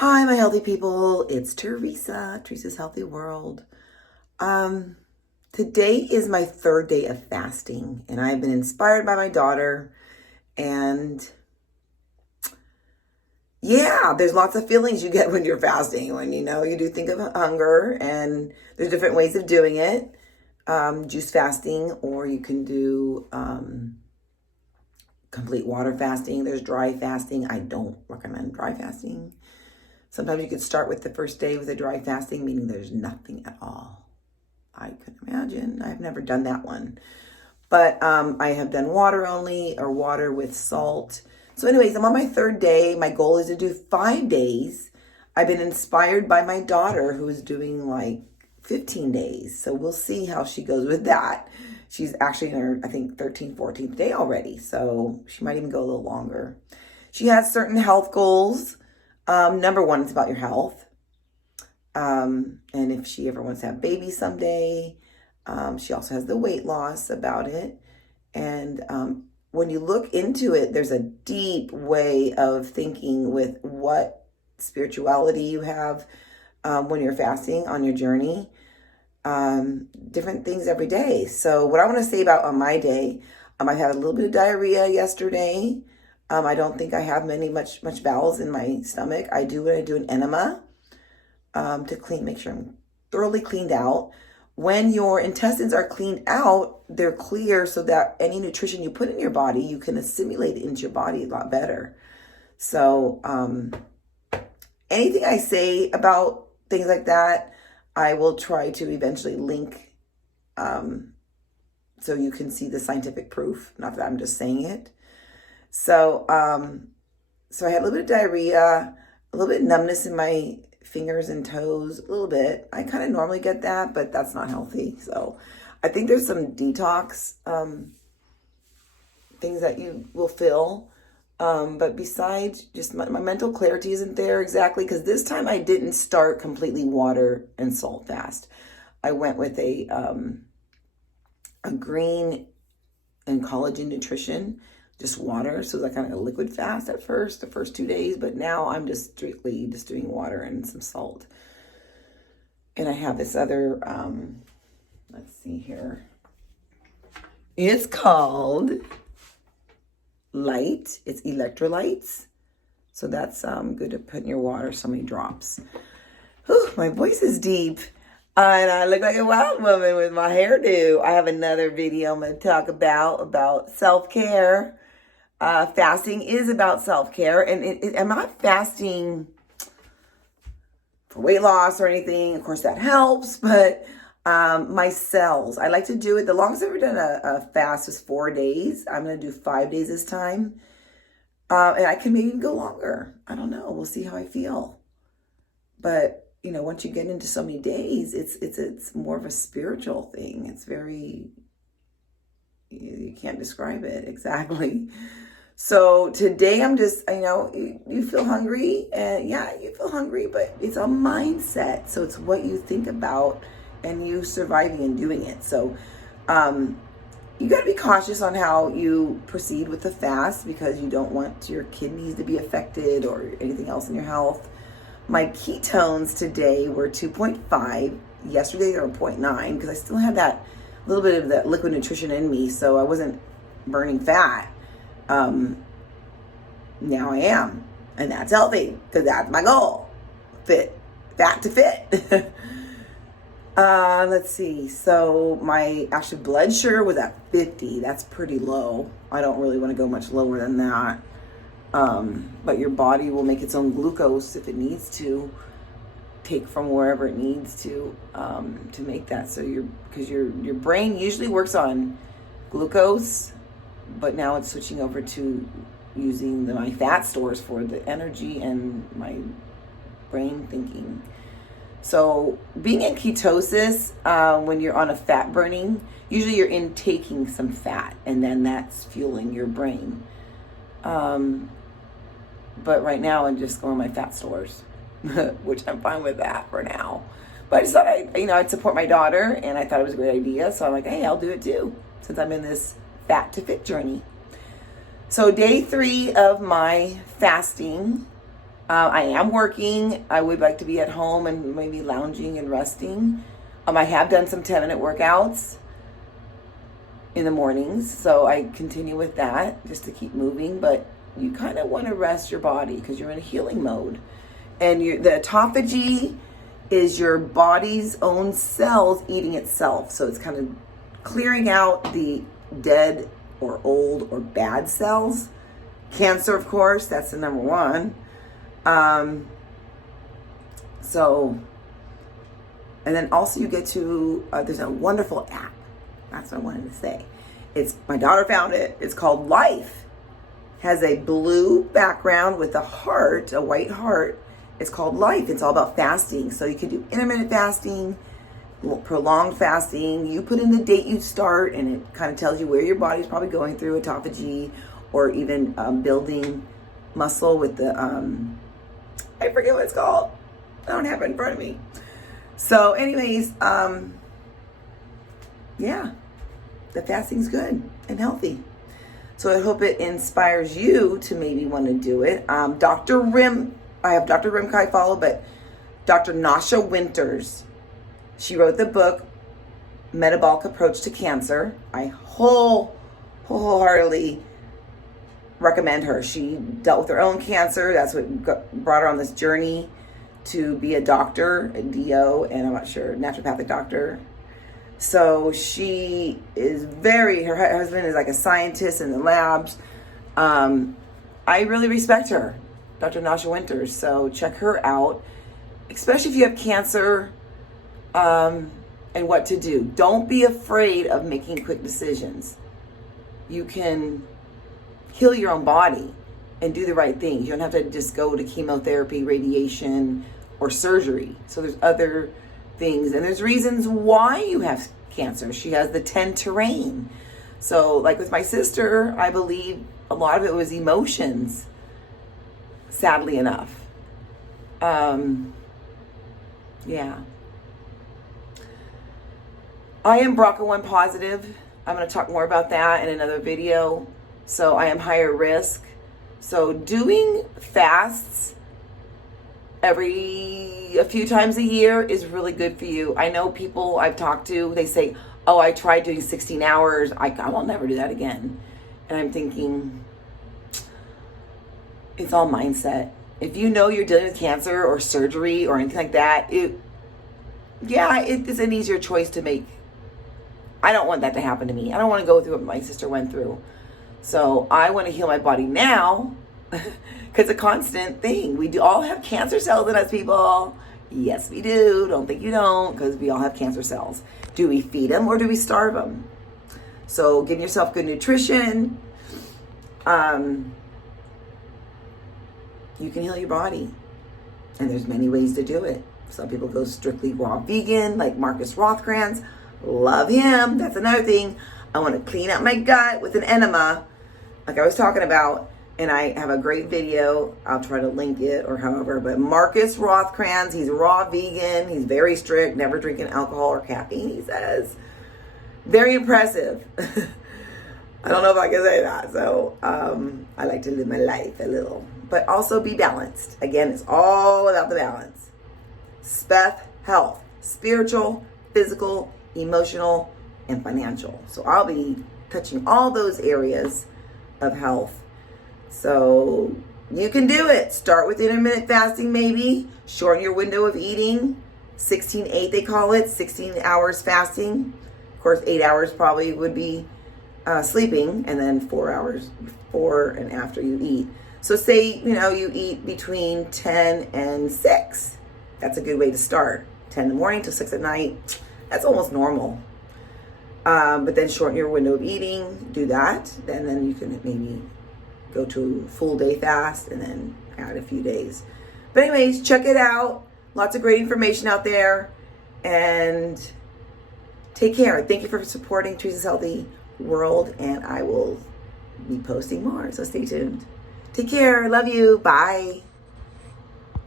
Hi, my healthy people. It's Teresa's Healthy World. Today is my third day of fasting, and I've been inspired by my daughter. And yeah, there's lots of feelings you get when you're fasting. When you do think of hunger, and there's different ways of doing it. Juice fasting, or you can do complete water fasting. There's dry fasting. I don't recommend dry fasting. Sometimes you could start with the first day with a dry fasting, meaning there's nothing at all. I couldn't imagine. I've never done that one. But I have done water only, or water with salt. So anyways, I'm on my third day. My goal is to do 5 days. I've been inspired by my daughter, who is doing like 15 days. So we'll see how she goes with that. She's actually in her, I think, 13th, 14th day already. So she might even go a little longer. She has certain health goals. Number one, it's about your health. And if she ever wants to have babies someday, she also has the weight loss about it. And when you look into it, there's a deep way of thinking with what spirituality you have when you're fasting on your journey. Different things every day. So what I want to say about on my day, I had a little bit of diarrhea yesterday. I don't think I have much bowels in my stomach. I do when I do an enema to make sure I'm thoroughly cleaned out. When your intestines are cleaned out, they're clear so that any nutrition you put in your body, you can assimilate it into your body a lot better. So anything I say about things like that, I will try to eventually link so you can see the scientific proof, not that I'm just saying it. So so I had a little bit of diarrhea, a little bit of numbness in my fingers and toes, a little bit. I kind of normally get that, but that's not healthy. So I think there's some detox things that you will feel. But besides, just my mental clarity isn't there exactly, because this time I didn't start completely water and salt fast. I went with a green and collagen nutrition, just water. So it was like kind of a liquid fast at first, the first 2 days, but now I'm just strictly just doing water and some salt. And I have this other, let's see here. It's called Light. It's electrolytes. So that's good to put in your water, so many drops. Whew, my voice is deep. And I look like a wild woman with my hairdo. I have another video I'm going to talk about self-care. Fasting is about self-care, and I'm not fasting for weight loss or anything. Of course, that helps, but my cells, I like to do it. The longest I've ever done a fast was 4 days. I'm going to do 5 days this time, and I can maybe go longer. I don't know. We'll see how I feel. But once you get into so many days, it's more of a spiritual thing. It's very, you can't describe it exactly. So today I'm just, you feel hungry, and yeah, you feel hungry, but it's a mindset. So it's what you think about and you surviving and doing it. So you got to be cautious on how you proceed with the fast, because you don't want your kidneys to be affected or anything else in your health. My ketones today were 2.5. Yesterday they were 0.9, because I still had that little bit of that liquid nutrition in me, so I wasn't burning fat. Now I am, and that's healthy, because that's my goal. Fat to fit. Let's see. So my actual blood sugar was at 50. That's pretty low. I don't really want to go much lower than that. But your body will make its own glucose if it needs to, take from wherever it needs to make that. So because your brain usually works on glucose, but now it's switching over to using my fat stores for the energy and my brain thinking. So being in ketosis, when you're on a fat burning, usually you're intaking some fat, and then that's fueling your brain. But right now I'm just going my fat stores, which I'm fine with that for now. But I just thought I'd support my daughter, and I thought it was a great idea. So I'm like, hey, I'll do it too, since I'm in this fat to fit journey. So day 3 of my fasting, I am working. I would like to be at home and maybe lounging and resting. I have done some 10-minute workouts in the mornings, so I continue with that just to keep moving. But you kind of want to rest your body because you're in a healing mode. And the autophagy is your body's own cells eating itself. So it's kind of clearing out the dead or old or bad cells. Cancer, of course, that's the number one. And then also you get to, there's a wonderful app. That's what I wanted to say. My daughter found it. It's called Life. Has a blue background with a heart, a white heart. It's called Life. It's all about fasting. So you can do intermittent fasting, prolonged fasting. You put in the date you start, and it kind of tells you where your body's probably going through autophagy, or even building muscle with the, I forget what it's called. I don't have it in front of me. So anyways, yeah, the fasting's good and healthy. So I hope it inspires you to maybe want to do it. Dr. Rim, I have Dr. Rimka I follow, but Dr. Nasha Winters, she wrote the book, Metabolic Approach to Cancer. I wholeheartedly recommend her. She dealt with her own cancer. That's what brought her on this journey to be a doctor, a DO, and I'm not sure, naturopathic doctor. So she is her husband is like a scientist in the labs. I really respect her, Dr. Nasha Winters. So check her out, especially if you have cancer, and what to do. Don't be afraid of making quick decisions. You can heal your own body and do the right things. You don't have to just go to chemotherapy, radiation, or surgery. So there's other things, and there's reasons why you have cancer. She has the 10 terrain. So like with my sister, I believe a lot of it was emotions, sadly enough. Yeah. I am BRCA1 positive. I'm going to talk more about that in another video. So I am higher risk. So doing fasts a few times a year is really good for you. I know people I've talked to, they say, oh, I tried doing 16 hours. I will never do that again. And I'm thinking, it's all mindset. If you know you're dealing with cancer or surgery or anything like that, it is an easier choice to make. I don't want that to happen to me. I don't want to go through what my sister went through. So I want to heal my body now. Because it's a constant thing. We do all have cancer cells in us, people. Yes, we do. Don't think you don't, because we all have cancer cells. Do we feed them or do we starve them? So give yourself good nutrition. You can heal your body. And there's many ways to do it. Some people go strictly raw vegan, like Marcus Rothkranz. Love him. That's another thing. I want to clean out my gut with an enema, like I was talking about. And I have a great video. I'll try to link it or however. But Marcus Rothkranz, he's raw vegan. He's very strict, never drinking alcohol or caffeine, he says. Very impressive. I don't know if I can say that. So I like to live my life a little. But also be balanced. Again, it's all about the balance. Health. Spiritual, physical, emotional, and financial. So I'll be touching all those areas of health. So you can do it. Start with intermittent fasting, maybe. Shorten your window of eating. 16-8 they call it. 16 hours fasting. Of course, 8 hours probably would be sleeping, and then 4 hours before and after you eat. So say, you eat between 10 and 6. That's a good way to start. 10 in the morning till 6 at night. That's almost normal. But then shorten your window of eating. Do that. And then you can maybe go to a full day fast and then add a few days. But anyways, check it out. Lots of great information out there. And take care. Thank you for supporting Teresa's Healthy World. And I will be posting more. So stay tuned. Take care. Love you. Bye.